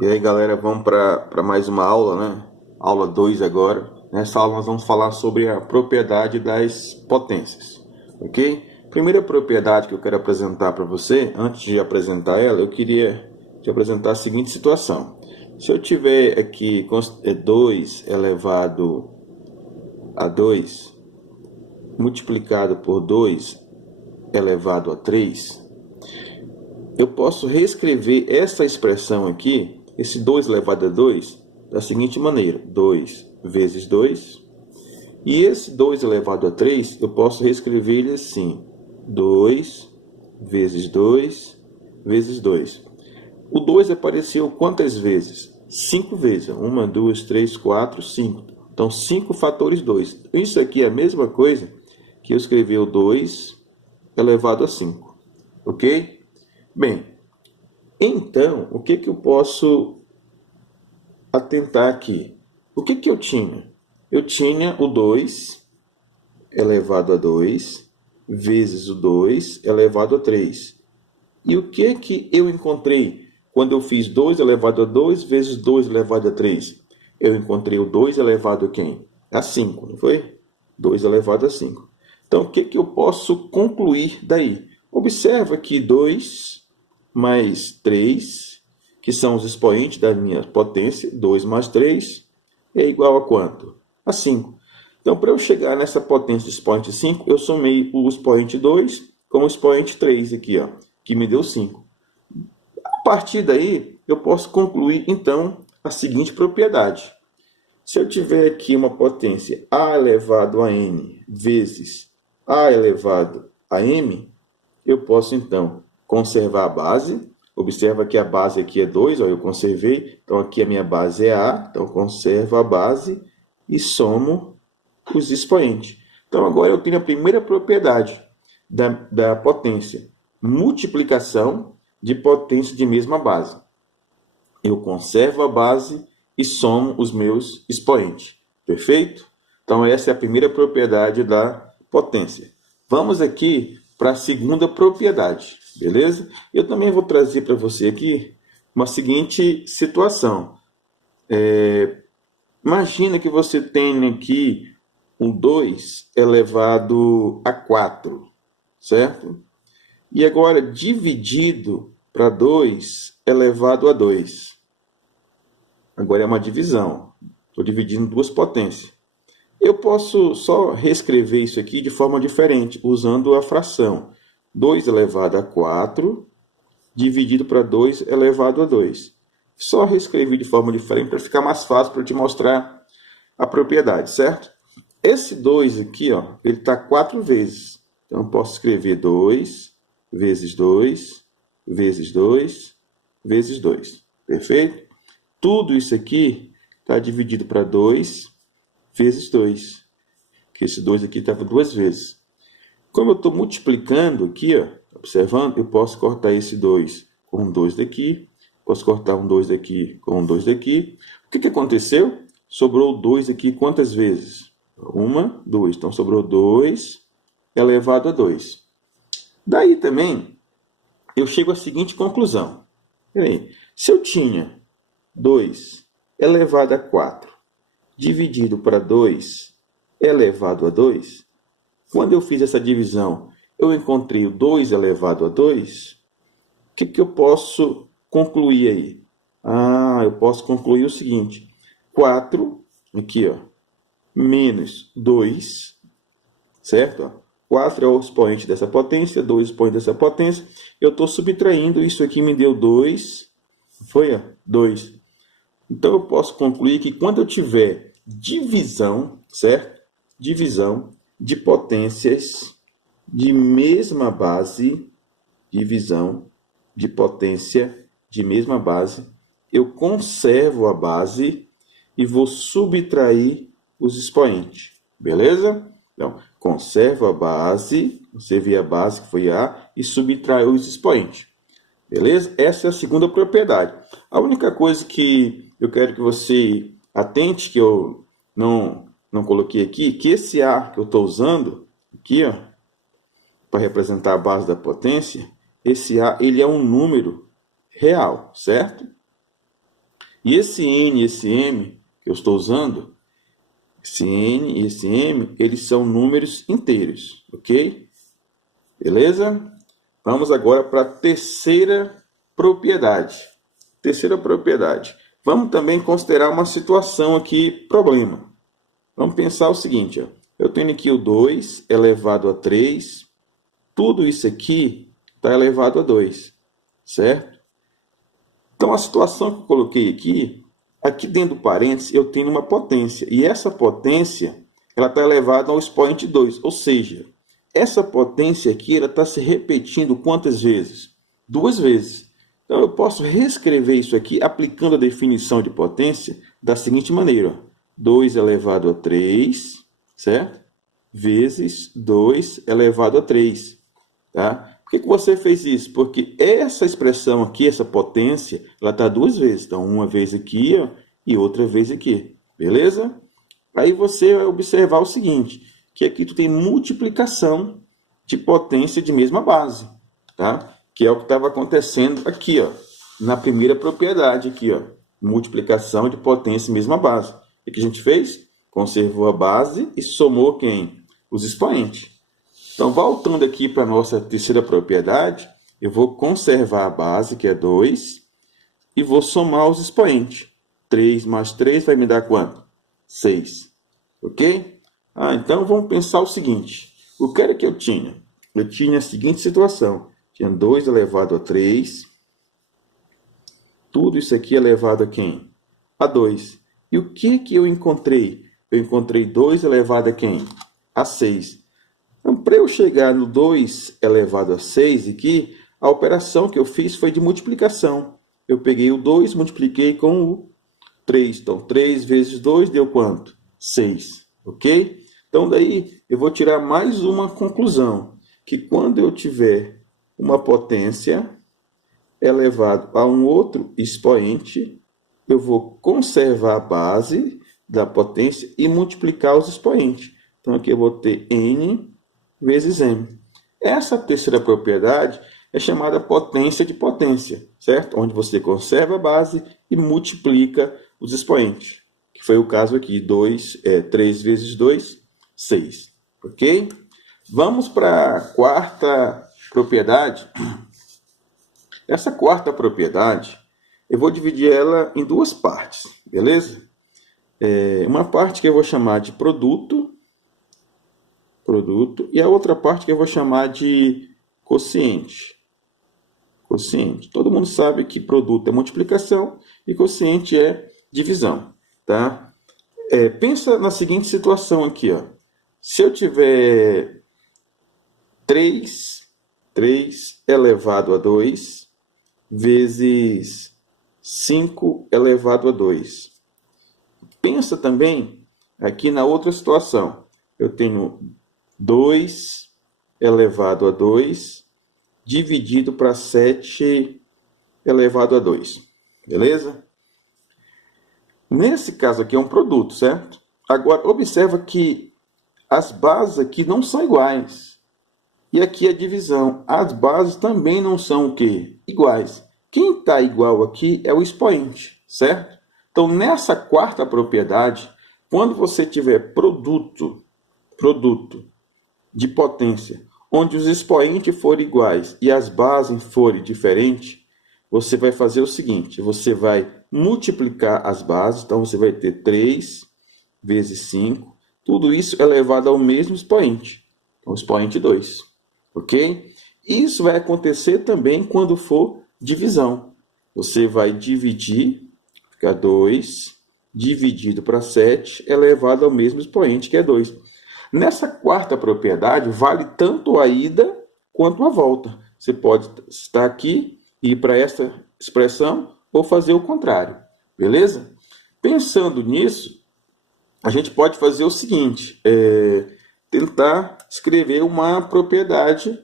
E aí, galera, vamos para mais uma aula, né? Aula 2 agora. Nessa aula nós vamos falar sobre a propriedade das potências, ok? Primeira propriedade que eu quero apresentar para você, antes de apresentar ela, eu queria te apresentar a seguinte situação. Se eu tiver aqui 2 elevado a 2 multiplicado por 2 elevado a 3, eu posso reescrever essa expressão aqui, esse 2 elevado a 2, da seguinte maneira: 2 vezes 2. E esse 2 elevado a 3, eu posso reescrever ele assim: 2 vezes 2 vezes 2. O 2 apareceu quantas vezes? 5 vezes. 1, 2, 3, 4, 5. Então, 5 fatores 2. Isso aqui é a mesma coisa que eu escrever o 2 elevado a 5. Ok? Bem, então, o que eu posso atentar aqui? O que eu tinha? Eu tinha o 2 elevado a 2 vezes o 2 elevado a 3. E o que eu encontrei quando eu fiz 2 elevado a 2 vezes 2 elevado a 3? Eu encontrei o 2 elevado a quem? A 5, não foi? 2 elevado a 5. Então, o que eu posso concluir daí? Observa que 2 mais 3, que são os expoentes da minha potência, 2 mais 3, é igual a quanto? A 5. Então, para eu chegar nessa potência expoente 5, eu somei o expoente 2 com o expoente 3 aqui, ó, que me deu 5. A partir daí, eu posso concluir, então, a seguinte propriedade. Se eu tiver aqui uma potência a elevado a n vezes a elevado a m, eu posso, então, conservar a base. Observa que a base aqui é 2, ó, eu conservei. Então, aqui a minha base é A. Então, conservo a base e somo os expoentes. Então, agora eu tenho a primeira propriedade da potência. Multiplicação de potência de mesma base. Eu conservo a base e somo os meus expoentes. Perfeito? Então, essa é a primeira propriedade da potência. Vamos aqui para a segunda propriedade, beleza? Eu também vou trazer para você aqui uma seguinte situação. Imagina que você tem aqui um 2 elevado a 4, certo? E agora dividido para 2 elevado a 2. Agora é uma divisão. Estou dividindo duas potências. Eu posso só reescrever isso aqui de forma diferente, usando a fração 2 elevado a 4 dividido para 2 elevado a 2. Só reescrevi de forma diferente para ficar mais fácil para te mostrar a propriedade, certo? Esse 2 aqui, ó, ele está 4 vezes. Então, eu posso escrever 2 vezes 2 vezes 2 vezes 2. Perfeito? Tudo isso aqui está dividido para 2 vezes 2. Que esse 2 aqui estava 2 vezes. Como eu estou multiplicando aqui, ó, observando, eu posso cortar esse 2 com um 2 daqui. Posso cortar um 2 daqui com um 2 daqui. O que aconteceu? Sobrou 2 aqui quantas vezes? 1, 2. Então, sobrou 2 elevado a 2. Daí também, eu chego à seguinte conclusão. Peraí, se eu tinha 2 elevado a 4 dividido para 2 elevado a 2, quando eu fiz essa divisão, eu encontrei o 2 elevado a 2, o que eu posso concluir aí? Eu posso concluir o seguinte: 4, aqui, ó, menos 2, certo? 4 é o expoente dessa potência, 2 é o expoente dessa potência. Eu estou subtraindo, isso aqui me deu 2, foi, ó, 2. Então, eu posso concluir que quando eu tiver divisão, certo? Divisão de potências de mesma base, divisão de potência de mesma base, eu conservo a base e vou subtrair os expoentes, beleza? Então, conservo a base, conservei a base que foi A e subtraio os expoentes, beleza? Essa é a segunda propriedade. A única coisa que eu quero que você atente, que eu não coloquei aqui, que esse A que eu estou usando aqui, ó, para representar a base da potência, esse A ele é um número real, certo? E esse N e esse M que eu estou usando, esse N e esse M, eles são números inteiros, ok? Beleza? Vamos agora para a terceira propriedade. Terceira propriedade. Vamos também considerar uma situação aqui, problema. Vamos pensar o seguinte, ó. Eu tenho aqui o 2 elevado a 3. Tudo isso aqui está elevado a 2, certo? Então, a situação que eu coloquei aqui dentro do parênteses, eu tenho uma potência. E essa potência, ela está elevada ao expoente 2. Ou seja, essa potência aqui, ela está se repetindo quantas vezes? 2 vezes. Então, eu posso reescrever isso aqui, aplicando a definição de potência, da seguinte maneira. 2 elevado a 3, certo? Vezes 2 elevado a 3. Tá? Por que você fez isso? Porque essa expressão aqui, essa potência, ela está 2 vezes. Então, uma vez aqui, ó, e outra vez aqui. Beleza? Aí você vai observar o seguinte, que aqui tu tem multiplicação de potência de mesma base. Tá? Que é o que estava acontecendo aqui, ó, na primeira propriedade. Aqui, ó, multiplicação de potência de mesma base. O que a gente fez? Conservou a base e somou quem? Os expoentes. Então, voltando aqui para a nossa terceira propriedade, eu vou conservar a base, que é 2, e vou somar os expoentes. 3 mais 3 vai me dar quanto? 6. Ok? Então, vamos pensar o seguinte. O que era que eu tinha? Eu tinha a seguinte situação. Tinha 2 elevado a 3. Tudo isso aqui elevado a quem? A 2. E o que eu encontrei? Eu encontrei 2 elevado a quem? A 6. Então, para eu chegar no 2 elevado a 6 aqui, a operação que eu fiz foi de multiplicação. Eu peguei o 2, multipliquei com o 3. Então, 3 vezes 2 deu quanto? 6. Ok? Então, daí eu vou tirar mais uma conclusão. Que quando eu tiver uma potência elevado a um outro expoente, eu vou conservar a base da potência e multiplicar os expoentes. Então, aqui eu vou ter N vezes M. Essa terceira propriedade é chamada potência de potência, certo? Onde você conserva a base e multiplica os expoentes. Que foi o caso aqui, 3 vezes 2, 6. Ok? Vamos para a quarta propriedade. Essa quarta propriedade, eu vou dividir ela em 2 partes, beleza? Uma parte que eu vou chamar de produto, e a outra parte que eu vou chamar de quociente. Todo mundo sabe que produto é multiplicação e quociente é divisão. Tá? Pensa na seguinte situação aqui. Ó. Se eu tiver 3 elevado a 2 vezes 5 elevado a 2. Pensa também aqui na outra situação. Eu tenho 2 elevado a 2 dividido para 7 elevado a 2. Beleza? Nesse caso aqui é um produto, certo? Agora, observa que as bases aqui não são iguais. E aqui a divisão. As bases também não são o quê? Iguais. Quem está igual aqui é o expoente, certo? Então, nessa quarta propriedade, quando você tiver produto de potência, onde os expoentes forem iguais e as bases forem diferentes, você vai fazer o seguinte, você vai multiplicar as bases, então você vai ter 3 vezes 5, tudo isso elevado ao mesmo expoente, então expoente 2, ok? Isso vai acontecer também quando for divisão. Você vai dividir, fica 2 dividido para 7 elevado ao mesmo expoente, que é 2. Nessa quarta propriedade, vale tanto a ida quanto a volta. Você pode estar aqui e ir para essa expressão ou fazer o contrário. Beleza? Pensando nisso, a gente pode fazer o seguinte, tentar escrever uma propriedade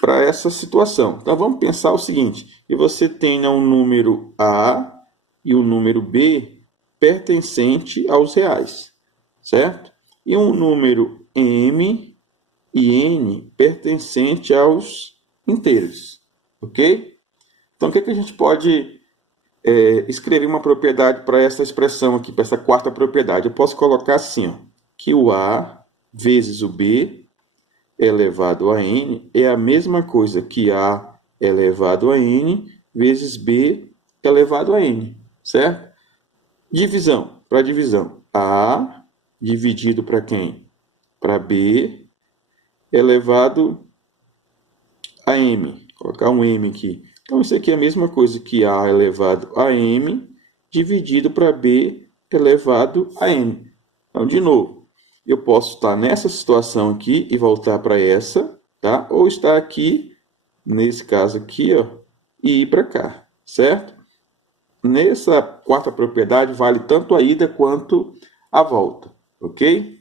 para essa situação. Então, vamos pensar o seguinte, que você tenha um número A e um número B pertencente aos reais, certo? E um número M e N pertencente aos inteiros, ok? Então, o que a gente pode escrever uma propriedade para essa expressão aqui, para essa quarta propriedade. Eu posso colocar assim, ó, que o A vezes o B elevado a N é a mesma coisa que A elevado a N vezes B elevado a N, certo? Divisão, para divisão. A dividido para quem? Para B elevado a M. Vou colocar um M aqui. Então, isso aqui é a mesma coisa que A elevado a M dividido para B elevado a M. Então, de novo, eu posso estar nessa situação aqui e voltar para essa, tá? Ou estar aqui, nesse caso aqui, ó, e ir para cá, certo? Nessa quarta propriedade, vale tanto a ida quanto a volta, ok?